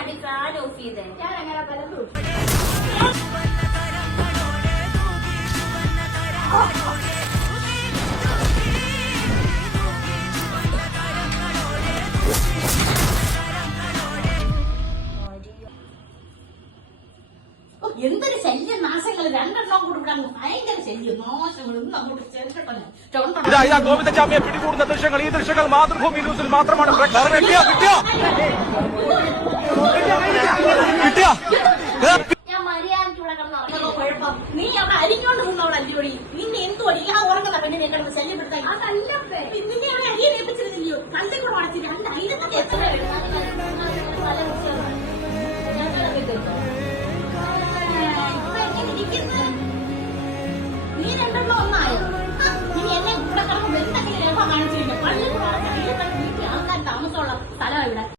എന്തിനാടി fan of ചെയ്തേ? ഞാൻ അങ്ങനെ പലതും എന്തൊരു ശല്യം നാശങ്ങൾ രണ്ടെണ്ണം കൂടെ ഇവിടെ ഭയങ്കര ശല്യം നാശങ്ങളൊന്നും അങ്ങോട്ട് ചേർക്കട്ടെ. ഗോവിന്ദചാമിയെ പിടികൂടുന്ന ദൃശ്യങ്ങൾ, ഈ ദൃശ്യങ്ങൾ മാതൃഭൂമി ന്യൂസിൽ മാത്രമാണ്. ഞാൻ മര്യാദയ്ക്ക് ഇവിടെ കിടന്നു കുഴപ്പം നീ അവിടെ അരിഞ്ഞോണ്ട് പോകുന്നവൾ അല്ലോടി. നിന്നെ എന്തുവാടി ആ ഉറങ്ങുന്ന പെണ്ണിനെ കിടന്ന് ശല്യപ്പെടുത്താൻ? അതല്ല നിന്നെ അവിടെ അരിയെ ഏൽപ്പിച്ചിരുന്നില്ലയോ? കണ്ടും കൂടെ വളർത്തി രണ്ടായിരത്തി എത്ര നീ രണ്ടെണ്ണം ഒന്നായോ? ഇനി എന്നെ ഇവിടെ കിടന്ന് എന്തെങ്കിലും രേഖ കാണിച്ചിരിക്കും. പള്ളിയിൽ വീട്ടിൽ ആൾക്കാർ താമസമുള്ള സ്ഥലം ഇവിടെ.